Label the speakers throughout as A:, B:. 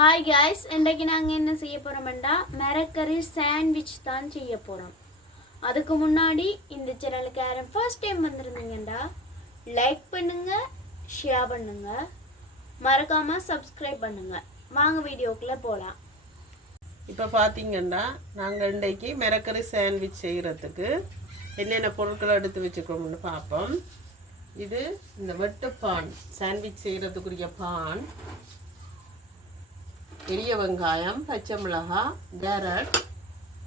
A: Hi guys இன்றைக்கு நாங்கள் என்ன செய்ய போகிறோம்டா மரக்கறி சாண்ட்விச் தான் செய்ய போகிறோம் அதுக்கு முன்னாடி இந்த சேனலுக்கு யாரும் ஃபர்ஸ்ட் டைம் வந்திருந்தீங்கடா லைக் பண்ணுங்கள் ஷேர் பண்ணுங்கள் மறக்காமல் சப்ஸ்கிரைப் பண்ணுங்கள் வாங்க வீடியோக்குள்ளே போகலாம்
B: இப்போ பார்த்தீங்கன்னா நாங்கள் இன்றைக்கு மிரக்கறி சாண்ட்விச் செய்கிறதுக்கு என்னென்ன பொருட்களை எடுத்து வச்சுக்கோம்னு பார்ப்போம். இது இந்த வெட்டு பான் சாண்ட்விச் செய்கிறதுக்குரிய பான். பெரிய வெங்காயம் பச்சை மிளகாய் கேரட்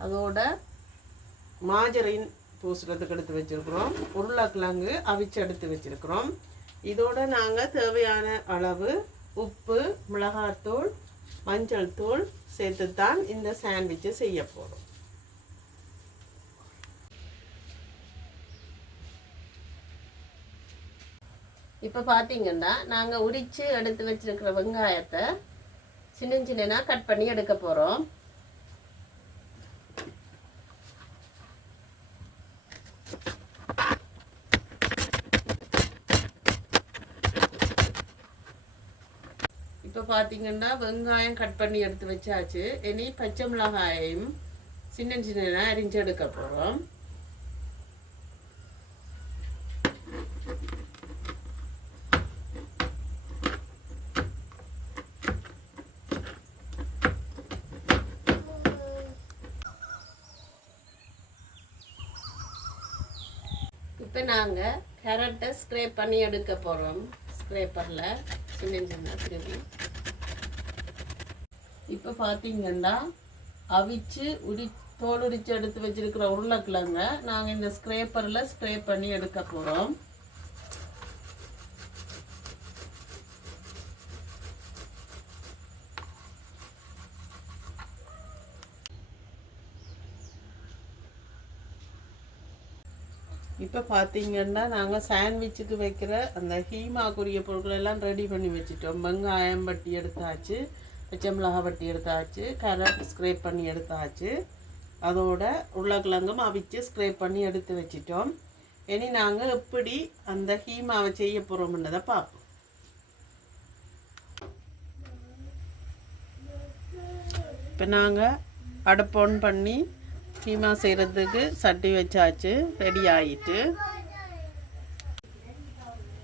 B: அதோட மாஜரின் பூசுறதுக்கு எடுத்து வச்சுருக்குறோம். உருளைக்கிழங்கு அவிச்சு எடுத்து வச்சுருக்குறோம். இதோட நாங்கள் தேவையான அளவு உப்பு மிளகாத்தூள் மஞ்சள் தூள் சேர்த்து தான் இந்த சாண்ட்விட்சை செய்ய போகிறோம் இப்போ பார்த்தீங்கன்னா நாங்கள் உரித்து எடுத்து வச்சிருக்கிற வெங்காயத்தை சின்ன சின்னனா கட் பண்ணி எடுக்க போகிறோம் இப்போ பார்த்தீங்கன்னா வெங்காயம் கட் பண்ணி எடுத்து வச்சாச்சு. இனி பச்சை மிளகாயையும் சின்ன சின்ன அரிஞ்சு எடுக்க போகிறோம் இப்போ நாங்கள் கேரட்டை ஸ்க்ரேப் பண்ணி எடுக்க போகிறோம் ஸ்க்ரேப்பரில் சின்ன சின்ன திருவி. இப்போ பார்த்தீங்கன்னா அவிச்சு உடி தோல் உரிச்சு எடுத்து வச்சிருக்கிற உருளைக்கிழங்க நாங்கள் இந்த ஸ்க்ரேப்பரில் ஸ்க்ரேப் பண்ணி எடுக்க போகிறோம் இப்போ பார்த்தீங்கன்னா நாங்கள் சாண்ட்விச்சுக்கு வைக்கிற அந்த ஹீமாக்குரிய பொருட்கள் எல்லாம் ரெடி பண்ணி வச்சுட்டோம். வெங்காயம் பட்டி எடுத்தாச்சு பச்சை மிளகா பட்டி எடுத்தாச்சு கேரட் ஸ்க்ரேப் பண்ணி எடுத்தாச்சு. அதோட உருளைக்கிழங்கும் அவிச்சு ஸ்க்ரேப் பண்ணி எடுத்து வச்சிட்டோம். இனி நாங்கள் எப்படி அந்த ஹீமாவை செய்ய போகிறோம்ன்றதை பார்ப்போம். இப்போ நாங்கள் அடுப்பு ஆன் பண்ணி கீமா செய்கிறதுக்கு சட்டி வச்சாச்சு ரெடி ஆகிட்டு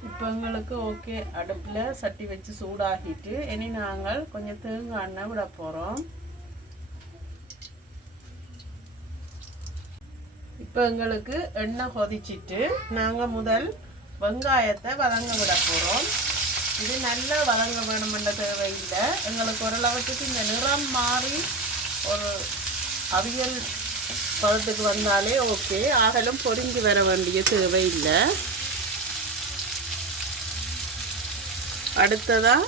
B: இப்போ எங்களுக்கு ஓகே அடுப்பில் சட்டி வச்சு சூடாகிட்டு இனி நாங்கள் கொஞ்சம் தேங்காய் எண்ணெய் விட போகிறோம் இப்போ எங்களுக்கு எண்ணெய் கொதிச்சிட்டு நாங்கள் முதல் வெங்காயத்தை வதங்க விட போகிறோம் இது நல்லா வதங்க வேணுமென்ற தேவையில்லை. எங்களுக்கு ஓரளவுக்கு இந்த நிறம் மாறி ஒரு அவியல் பதத்துக்கு வந்தாலே ஓகே. ஆகலும் பொரிஞ்சு வர வேண்டிய தேவையில்லை அடுத்ததாக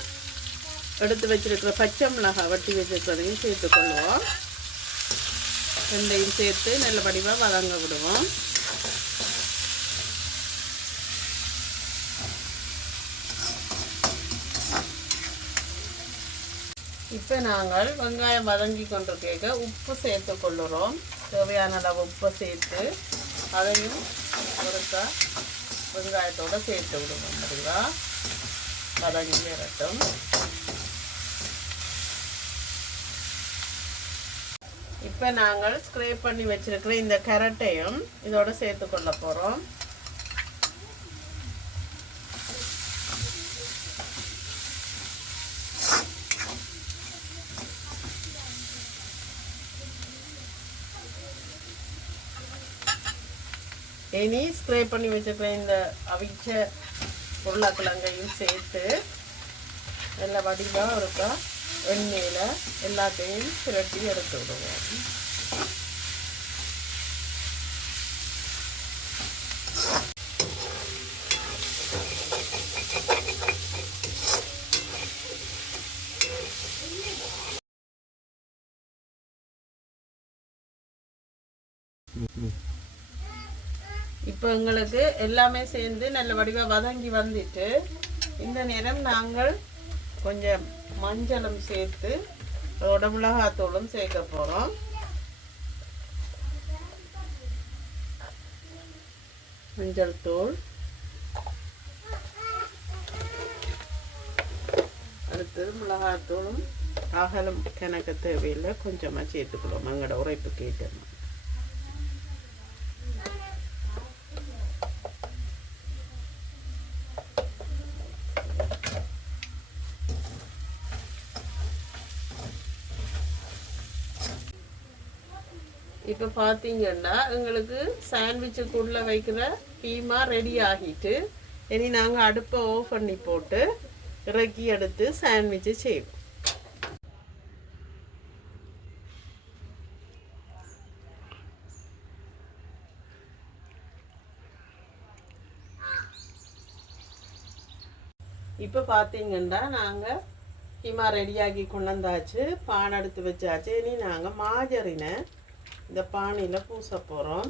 B: எடுத்து வச்சிருக்கிற பச்சை மிளகாய் வட்டி வச்சிருக்கிறதையும் சேர்த்துக்கொள்வோம் ரெண்டையும் சேர்த்து நல்ல வடிவாக வதங்க விடுவோம். இப்போ நாங்கள் வெங்காயம் வதங்கி கொண்டிருக்க உப்பு சேர்த்து கொள்ளுறோம். தேவையான அளவு உப்பை சேர்த்து அதையும் ஒருக்கா வெங்காயத்தோடு சேர்த்து விடுவோம் சரிங்களா? வதங்கி வரட்டும். இப்போ நாங்கள் ஸ்க்ரேப் பண்ணி வச்சுருக்கிற இந்த கரட்டையும் இதோடு சேர்த்து கொள்ள போகிறோம் இனி ஸ்ப்ரே பண்ணி வச்சிருக்கிற இந்த அவிச்ச உருளைக்கிழங்கையும் சேர்த்து நல்லா வடிவாக இருக்கா? எண்ணெயில் எல்லாத்தையும் திரட்டி எடுத்து விடுவோம். இப்போ எங்களுக்கு எல்லாமே சேர்ந்து நல்ல வடிவாக வதங்கி வந்துட்டு இந்த நேரம் நாங்கள் கொஞ்சம் மஞ்சளும் சேர்த்து அதோட மிளகாத்தூளும் சேர்க்க போகிறோம் மஞ்சள் தூள். அடுத்தது மிளகாத்தூளும் அகலம் எனக்கு தேவையில்லை. கொஞ்சமாக சேர்த்துக்கிறோம். எங்களோட உரைப்பு கேட்டோம். இப்போ பார்த்தீங்கன்னா எங்களுக்கு சாண்ட்விட்சுக்குள்ளே வைக்கிற கீமா ரெடி ஆகிட்டு இனி நாங்கள் அடுப்பை ஓஃப் பண்ணி போட்டு இறக்கி எடுத்து சாண்ட்விச்சு செய்வோம். இப்போ பார்த்தீங்கன்னா நாங்கள் கீமா ரெடியாகி கொண்டு வந்தாச்சு பானை எடுத்து வச்சாச்சு. இனி நாங்கள் மாஜரினை இந்த பானையில் பூச போகிறோம்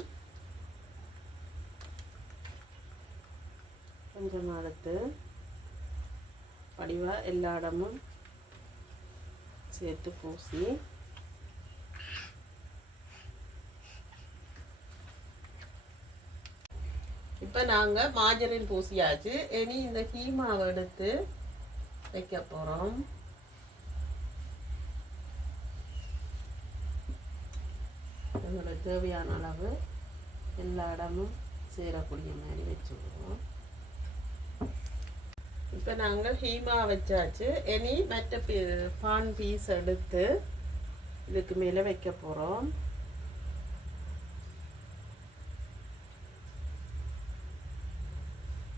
B: கொஞ்சம் அடுத்து படிவாக எல்லா இடமும் சேர்த்து பூசி இப்போ நாங்கள் மாஜரின் பூசியாச்சு. இனி இந்த கீமாவை எடுத்து வைக்க போகிறோம் எங்களுக்கு தேவையான அளவு எல்லா இடமும் சேரக்கூடிய மாதிரி வச்சுக்கிடுவோம் இப்போ நாங்கள் ஹீமா வச்சாச்சு. இனி மற்ற பீ பான் பீஸ் எடுத்து இதுக்கு மேலே வைக்க போகிறோம்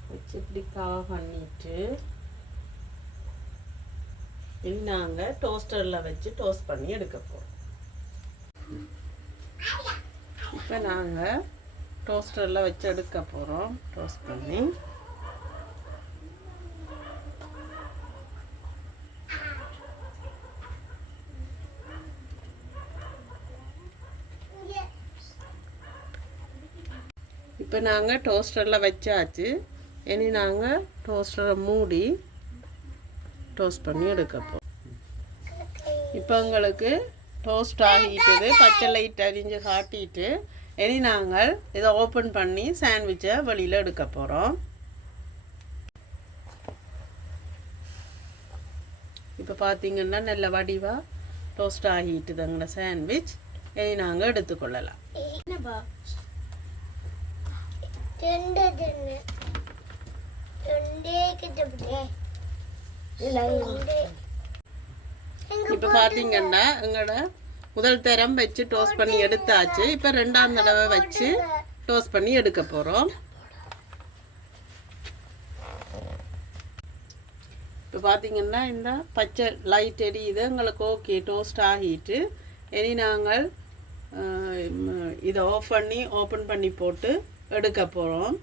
B: வச்சு இப்படி காவ பண்ணிட்டு இனி நாங்கள் டோஸ்டரில் வச்சு டோஸ்ட் பண்ணி எடுக்க போகிறோம் இப்போ நாங்கள் டோஸ்டரில் வச்சு எடுக்க போகிறோம். டோஸ்ட் பண்ணி. இப்போ நாங்கள் டோஸ்டரில் வச்சாச்சு. இனி நாங்கள் டோஸ்டரை மூடி டோஸ்ட் பண்ணி எடுக்க போகிறோம். இப்போ உங்களுக்கு டோஸ்ட் ஆகிட்டுது பச்சை லைட் அரிஞ்சு காட்டிட்டு இனி நாங்கள் இதை ஓப்பன் பண்ணி சாண்ட்விச்சை வெளியில் எடுக்க போகிறோம் இப்போ பார்த்தீங்கன்னா நல்ல வடிவாக டோஸ்ட் ஆகிட்டுதுங்கள சாண்ட்விச் இனி நாங்கள் எடுத்துக்கொள்ளலாம்.
A: என்னப்பா?
C: ரெண்டு.
B: இப்போ பார்த்தீங்கன்னா எங்களோட முதல் தரம் வச்சு டோஸ்ட் பண்ணி எடுத்தாச்சு. இப்போ ரெண்டாம் தடவை வச்சு டோஸ்ட் பண்ணி எடுக்க போகிறோம் இப்போ பார்த்தீங்கன்னா இந்த பச்சை லைட் எரியுது. எங்களுக்கு ஓகே டோஸ்ட் ஆகிட்டு. இனி நாங்கள் இதை ஆஃப் பண்ணி ஓப்பன் பண்ணி போட்டு எடுக்க போகிறோம்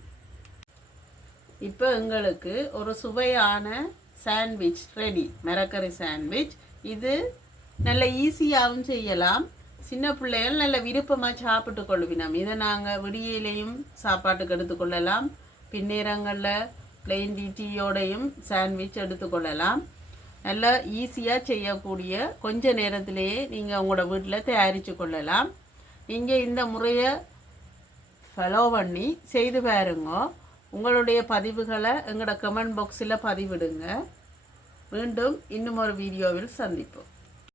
B: இப்போ எங்களுக்கு ஒரு சுவையான சாண்ட்விச் ரெடி மரக்கறி சாண்ட்விச் இது நல்ல ஈஸியாகவும் செய்யலாம். சின்ன பிள்ளைகள் நல்ல விருப்பமாக சாப்பிட்டு கொள்வினோம். இதை நாங்கள் விடியலையும் சாப்பாட்டுக்கு எடுத்துக்கொள்ளலாம் பின்னேரங்களில் பிளெயின் டீயோடையும் சாண்ட்விச் எடுத்துக்கொள்ளலாம் நல்ல ஈஸியாக செய்யக்கூடிய கொஞ்ச நேரத்திலேயே நீங்கள் உங்களோட வீட்டில் தயாரித்து கொள்ளலாம். நீங்கள் இந்த முறையை ஃபாலோ பண்ணி செய்து பாருங்க. உங்களுடைய பதிவுகளை எங்களோட கமெண்ட் பாக்ஸில் பதிவிடுங்க. மீண்டும் இன்னும் ஒரு வீடியோவில் சந்திப்போம்.